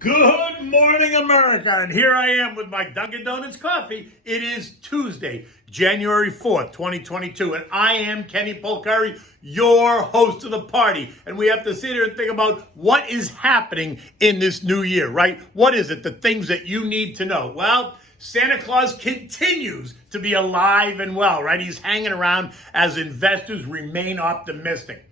Good morning, America. And here I am with my Dunkin' Donuts coffee. It is Tuesday, January 4th, 2022. And I am Kenny Polcari, your host of the party. And we have to sit here and think about what is happening in this new year, right? What is it? The things that you need to know. Well, Santa Claus continues to be alive and well, right? He's hanging around as investors remain optimistic.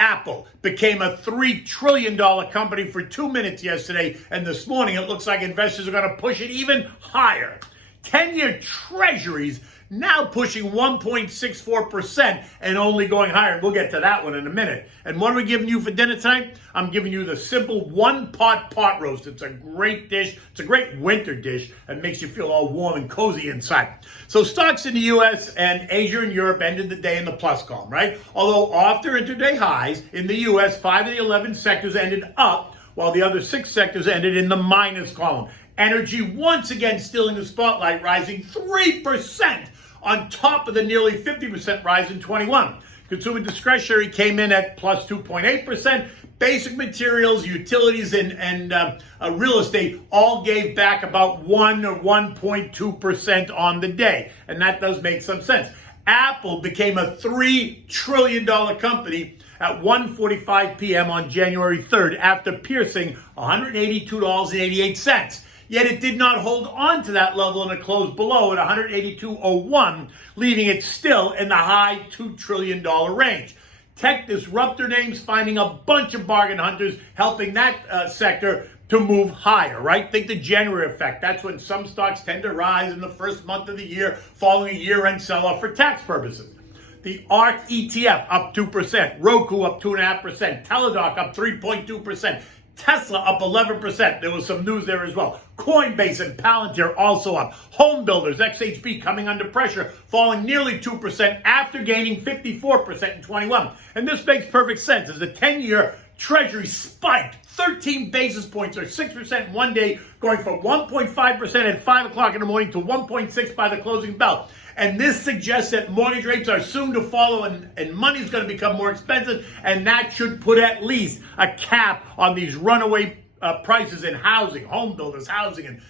Apple became a $3 trillion company for 2 minutes yesterday, and this morning it looks like investors are going to push it even higher. 10-year treasuries now pushing 1.64% and only going higher. We'll get to that one in a minute. And what are we giving you for dinner tonight? I'm giving you the simple one-pot pot roast. It's a great dish. It's a great winter dish and makes you feel all warm and cozy inside. So stocks in the U.S. and Asia and Europe ended the day in the plus column, right? Although off their intraday highs, in the U.S., 5 of the 11 sectors ended up, while the other 6 sectors ended in the minus column. Energy once again stealing the spotlight, rising 3% on top of the nearly 50% rise in 21. Consumer discretionary came in at plus 2.8%. Basic materials, utilities, and real estate all gave back about 1 or 1.2% on the day. And that does make some sense. Apple became a $3 trillion company at 1:45 p.m. on January 3rd after piercing $182.88. Yet it did not hold on to that level and it closed below at 182.01, leaving it still in the high $2 trillion range. Tech disruptor names finding a bunch of bargain hunters, helping that sector to move higher, right? Think the January effect. That's when some stocks tend to rise in the first month of the year following a year-end sell-off for tax purposes. The ARK ETF up 2%, Roku up 2.5%, Teladoc up 3.2%, Tesla up 11%. There was some news there as well. Coinbase and Palantir also up. Home builders, XHB coming under pressure, falling nearly 2% after gaining 54% in 21. And this makes perfect sense as the 10-year Treasury spiked 13 basis points or 6% in one day, going from 1.5% at 5 o'clock in the morning to 1.6 by the closing bell. And this suggests that mortgage rates are soon to follow and money's going to become more expensive, and that should put at least a cap on these runaway prices in housing, home builders, housing, and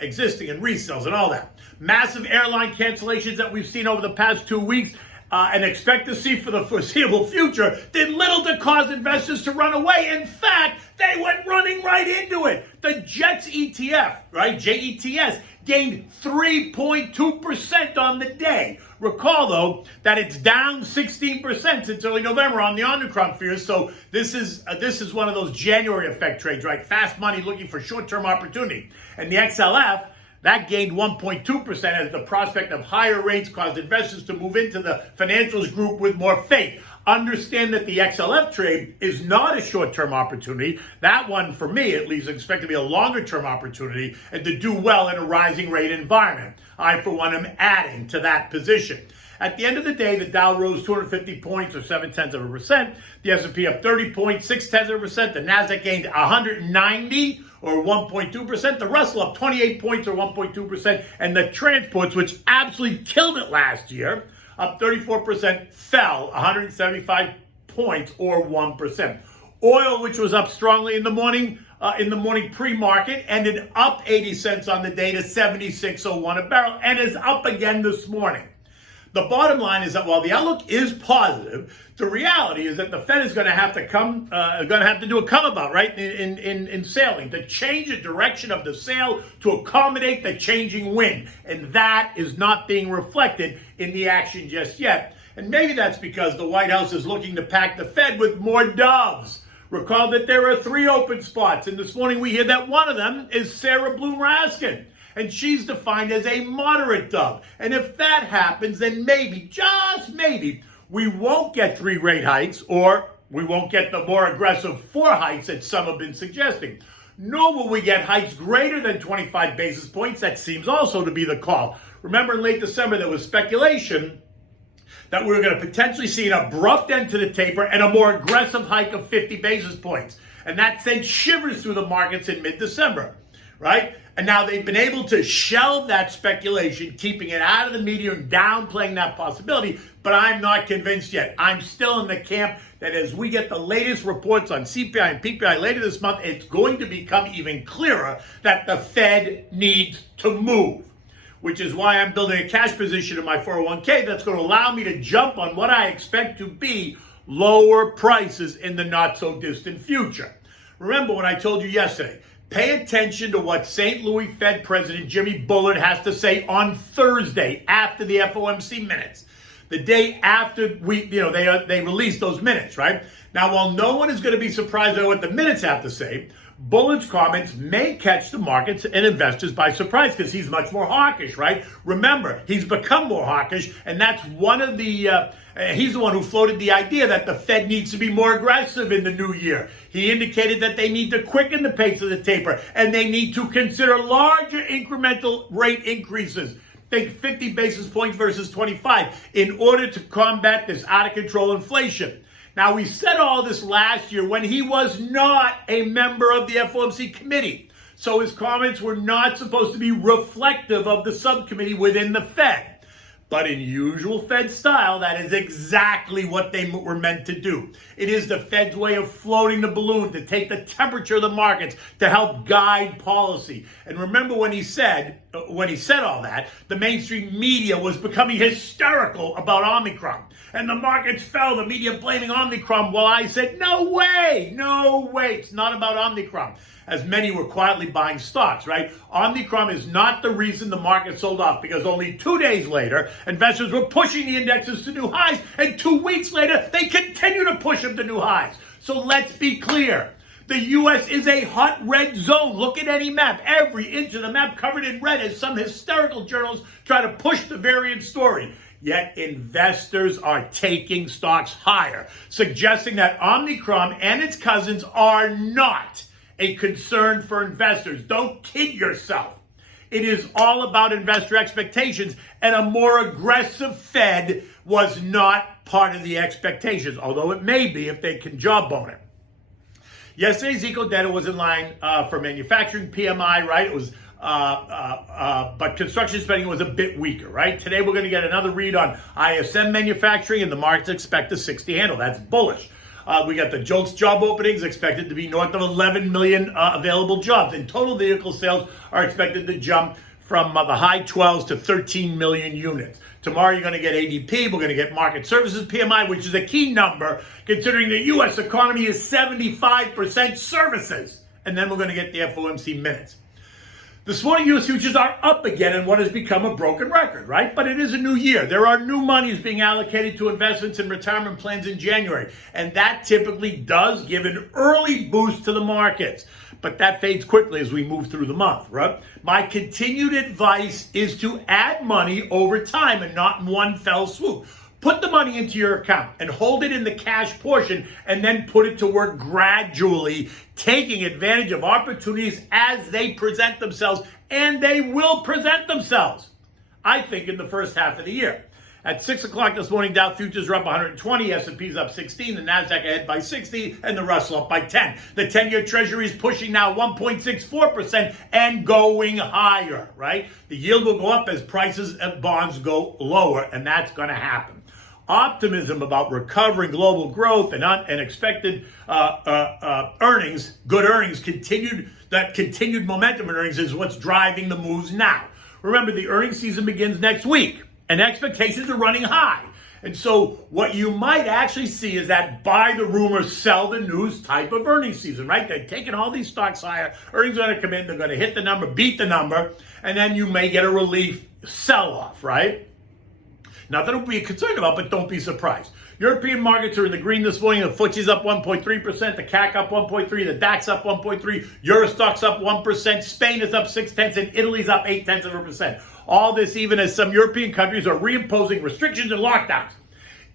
existing and resales and all that. Massive airline cancellations that we've seen over the past 2 weeks and expect to see for the foreseeable future did little to cause investors to run away. In fact, they went running right into it. The JETS ETF, right, JETS, gained 3.2% on the day. Recall, though, that it's down 16% since early November on the Omicron fears. So this is one of those January effect trades, right? Fast money looking for short-term opportunity. And the XLF, that gained 1.2% as the prospect of higher rates caused investors to move into the financials group with more faith. Understand that the XLF trade is not a short-term opportunity. That one, for me at least, expect to be a longer-term opportunity and to do well in a rising rate environment. I, for one, am adding to that position. At the end of the day, the Dow rose 250 points or 0.7%. The S&P up 30 points, 0.6%. The Nasdaq gained 190 or 1.2%. The Russell up 28 points or 1.2%. And the transports, which absolutely killed it last year, up 34%, fell 175 points or 1%. Oil, which was up strongly in the morning pre-market, ended up 80 cents on the day to 76.01 a barrel and is up again this morning. The bottom line is that while the outlook is positive, the reality is that the Fed is going to have to do a come about, right, in sailing, to change the direction of the sail to accommodate the changing wind. And that is not being reflected in the action just yet. And maybe that's because the White House is looking to pack the Fed with more doves. Recall that there are 3 open spots, and this morning we hear that one of them is Sarah Bloom Raskin. And she's defined as a moderate dove. And if that happens, then maybe, just maybe, we won't get 3 rate hikes, or we won't get the more aggressive 4 hikes that some have been suggesting. Nor will we get hikes greater than 25 basis points. That seems also to be the call. Remember, in late December, there was speculation that we were going to potentially see an abrupt end to the taper and a more aggressive hike of 50 basis points. And that sent shivers through the markets in mid-December, right? And now they've been able to shelve that speculation, keeping it out of the media and downplaying that possibility, but I'm not convinced yet. I'm still in the camp that as we get the latest reports on CPI and PPI later this month, it's going to become even clearer that the Fed needs to move, which is why I'm building a cash position in my 401k that's going to allow me to jump on what I expect to be lower prices in the not so distant future. Remember what I told you yesterday. Pay attention to what St. Louis Fed President Jimmy Bullard has to say on Thursday after the FOMC minutes. The day after they released those minutes, right? Now, while no one is going to be surprised by what the minutes have to say, Bullard's comments may catch the markets and investors by surprise because he's much more hawkish, right? Remember, he's become more hawkish, and that's one of the, he's the one who floated the idea that the Fed needs to be more aggressive in the new year. He indicated that they need to quicken the pace of the taper, and they need to consider larger incremental rate increases. Think 50 basis points versus 25 in order to combat this out of control inflation. Now, we said all this last year when he was not a member of the FOMC committee. So his comments were not supposed to be reflective of the subcommittee within the Fed. But in usual Fed style, that is exactly what they were meant to do. It is the Fed's way of floating the balloon, to take the temperature of the markets, to help guide policy. And remember when he said all that, the mainstream media was becoming hysterical about Omicron. And the markets fell, the media blaming Omicron, while I said, no way, it's not about Omicron. As many were quietly buying stocks, right? Omicron is not the reason the market sold off, because only 2 days later, investors were pushing the indexes to new highs, and 2 weeks later, they continue to push them to new highs. So let's be clear. The U.S. is a hot red zone. Look at any map. Every inch of the map covered in red as some hysterical journals try to push the variant story. Yet investors are taking stocks higher, suggesting that Omicron and its cousins are not a concern for investors. Don't kid yourself. It is all about investor expectations, and a more aggressive Fed was not part of the expectations, although it may be if they can jawbone it. Yesterday's eco data was in line for manufacturing PMI, right? It was, but construction spending was a bit weaker, right? Today we're going to get another read on ISM manufacturing, and the markets expect a 60 handle. That's bullish. We got the JOLTS job openings expected to be north of 11 million available jobs, and total vehicle sales are expected to jump from the high 12s to 13 million units. Tomorrow you're going to get ADP, we're going to get market services PMI, which is a key number considering the U.S. economy is 75% services. And then we're going to get the FOMC minutes. This morning, U.S. futures are up again in what has become a broken record, right? But it is a new year. There are new monies being allocated to investments and retirement plans in January. And that typically does give an early boost to the markets. But that fades quickly as we move through the month, right? My continued advice is to add money over time and not in one fell swoop. Put the money into your account and hold it in the cash portion, and then put it to work gradually, taking advantage of opportunities as they present themselves, and they will present themselves, I think, in the first half of the year. At 6 o'clock this morning, Dow futures are up 120, S&P's up 16, the Nasdaq ahead by 60, and the Russell up by 10. The 10-year Treasury is pushing now 1.64% and going higher, right? The yield will go up as prices of bonds go lower, and that's going to happen. Optimism about recovering global growth and expected earnings, good earnings, continued momentum in earnings is what's driving the moves now. Remember, the earnings season begins next week, and expectations are running high. And so what you might actually see is that buy the rumor, sell the news type of earnings season, right? They're taking all these stocks higher. Earnings are going to come in. They're going to hit the number, beat the number, and then you may get a relief sell-off, right? Nothing to be concerned about, but don't be surprised. European markets are in the green this morning. The FTSE's up 1.3%, the CAC up 1.3%, the DAX up 1.3%, Eurostoxx up 1%, Spain is up 0.6%, and Italy's up 0.8%. All this even as some European countries are reimposing restrictions and lockdowns.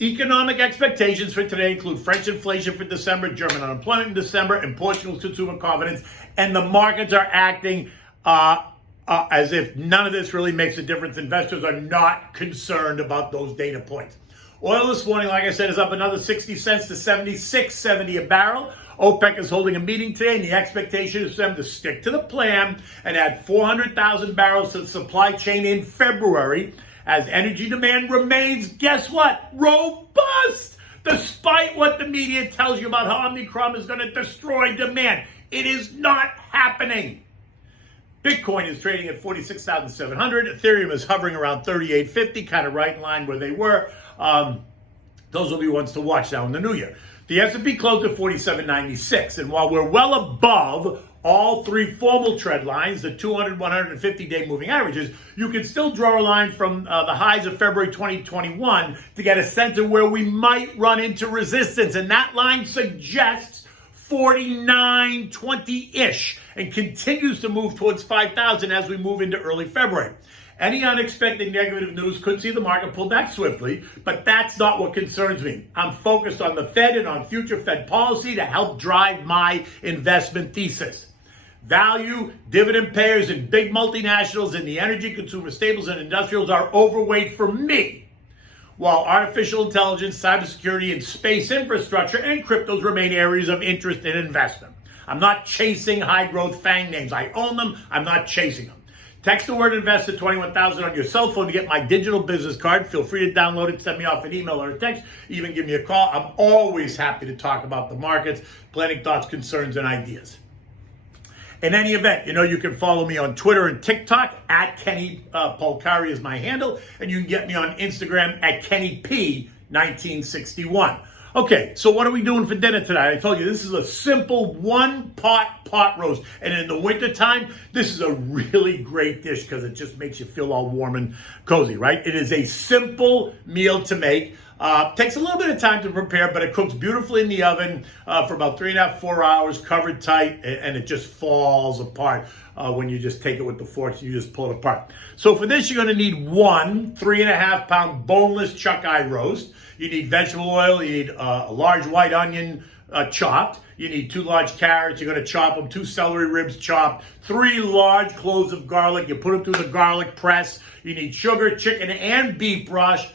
Economic expectations for today include French inflation for December, German unemployment in December, and Portugal's consumer confidence, and the markets are acting as if none of this really makes a difference. Investors are not concerned about those data points. Oil this morning, like I said, is up another 60 cents to $76.70 a barrel. OPEC is holding a meeting today, and the expectation is for them to stick to the plan and add 400,000 barrels to the supply chain in February as energy demand remains, guess what, robust. despite what the media tells you about how Omicron is going to destroy demand. It is not happening. Bitcoin is trading at 46,700. Ethereum is hovering around 3850, kind of right in line where they were. Those will be ones to watch now in the new year. The S&P closed at 4796, and while we're well above all three formal trend lines, the 200, 150-day moving averages, you can still draw a line from the highs of February 2021 to get a sense of where we might run into resistance, and that line suggests 4920-ish and continues to move towards 5,000 as we move into early February. Any unexpected negative news could see the market pull back swiftly, but that's not what concerns me. I'm focused on the Fed and on future Fed policy to help drive my investment thesis. Value, dividend payers, and big multinationals in the energy, consumer staples, and industrials are overweight for me, while artificial intelligence, cybersecurity, and space infrastructure and cryptos remain areas of interest and investment. I'm not chasing high-growth FANG names. I own them. I'm not chasing them. Text the word invest at 21,000 on your cell phone to get my digital business card. Feel free to download it, send me off an email or a text, even give me a call. I'm always happy to talk about the markets, planning thoughts, concerns, and ideas. In any event, you can follow me on Twitter and TikTok at Kenny Polcari is my handle, and you can get me on Instagram at KennyP1961. Okay, so what are we doing for dinner tonight? I told you this is a simple pot roast. And in the wintertime, this is a really great dish because it just makes you feel all warm and cozy, right? It is a simple meal to make. Takes a little bit of time to prepare, but it cooks beautifully in the oven for about 3.5, 4 hours, covered tight, and it just falls apart when you just take it with the forks and you just pull it apart. So for this, you're going to need one 3.5-pound boneless chuck eye roast. You need vegetable oil. You need a large white onion chopped. You need 2 large carrots. You're going to chop them. 2 celery ribs chopped. 3 large cloves of garlic. You put them through the garlic press. You need sugar, chicken, and beef broth,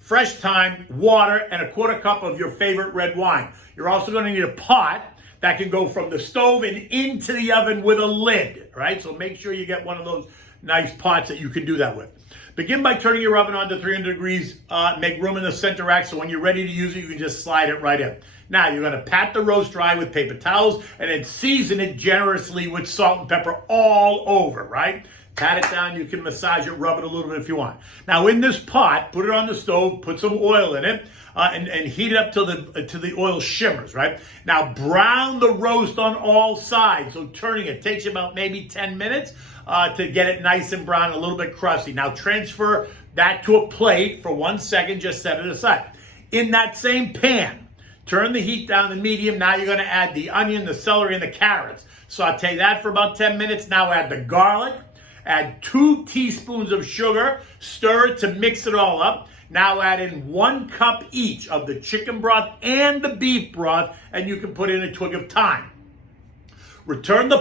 fresh thyme, water, and a 1/4 cup of your favorite red wine. You're also going to need a pot that can go from the stove and into the oven with a lid, right? So make sure you get one of those nice pots that you can do that with. Begin by turning your oven on to 300 degrees. Make room in the center rack so when you're ready to use it, you can just slide it right in. Now, you're going to pat the roast dry with paper towels and then season it generously with salt and pepper all over, right? Pat it down. You can massage it, rub it a little bit if you want. Now, in this pot, put it on the stove, put some oil in it, and heat it up till the oil shimmers, right? Now, brown the roast on all sides. So turning it takes you about maybe 10 minutes to get it nice and brown, a little bit crusty. Now, transfer that to a plate for 1 second. Just set it aside. In that same pan, turn the heat down to medium. Now you're going to add the onion, the celery, and the carrots. Saute that for about 10 minutes. Now add the garlic. Add 2 teaspoons of sugar. Stir it to mix it all up. Now add in 1 cup each of the chicken broth and the beef broth, and you can put in a twig of thyme. Return the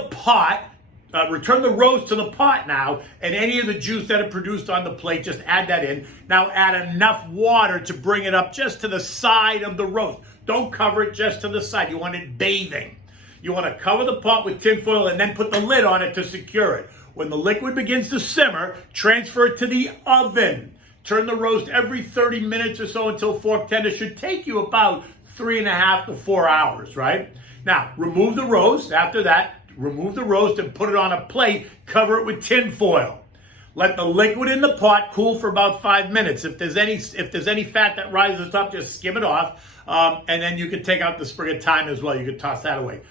roast to the pot now, and any of the juice that it produced on the plate, just add that in. Now add enough water to bring it up just to the side of the roast. Don't cover it, just to the side. You want it bathing. You want to cover the pot with tin foil and then put the lid on it to secure it. When the liquid begins to simmer, transfer it to the oven. Turn the roast every 30 minutes or so until fork tender. Should take you about 3.5 to 4 hours, right? Now, remove the roast. After that, remove the roast and put it on a plate. Cover it with tin foil. Let the liquid in the pot cool for about 5 minutes. If there's any fat that rises up, just skim it off. And then you can take out the sprig of thyme as well. You can toss that away.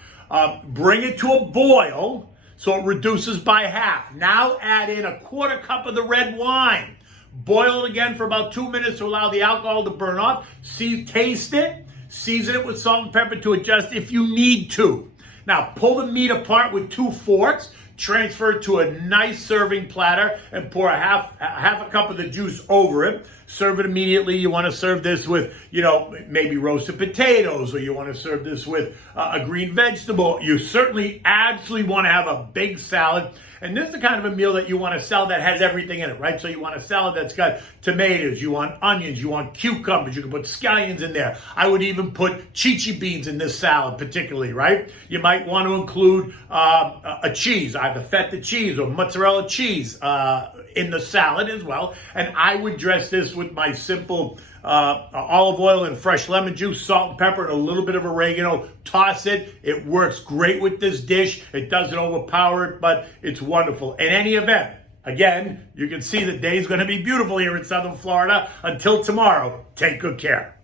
Bring it to a boil so it reduces by half. Now add in a 1/4 cup of the red wine. Boil it again for about 2 minutes to allow the alcohol to burn off. Taste it. Season it with salt and pepper to adjust if you need to. Now pull the meat apart with 2 forks. Transfer it to a nice serving platter and pour half a cup of the juice over it. Serve it immediately. You want to serve this with, maybe roasted potatoes, or you want to serve this with a green vegetable. You certainly absolutely want to have a big salad. And this is the kind of a meal that you want a salad that has everything in it, right? So you want a salad that's got tomatoes, you want onions, you want cucumbers, you can put scallions in there. I would even put chichi beans in this salad particularly, right? You might want to include a cheese, either feta cheese or mozzarella cheese in the salad as well. And I would dress this with with my simple olive oil and fresh lemon juice, salt and pepper, and a little bit of oregano. Toss it. It works great with this dish. It doesn't overpower it, but it's wonderful. In any event, again, you can see the day's going to be beautiful here in Southern Florida. Until tomorrow, take good care.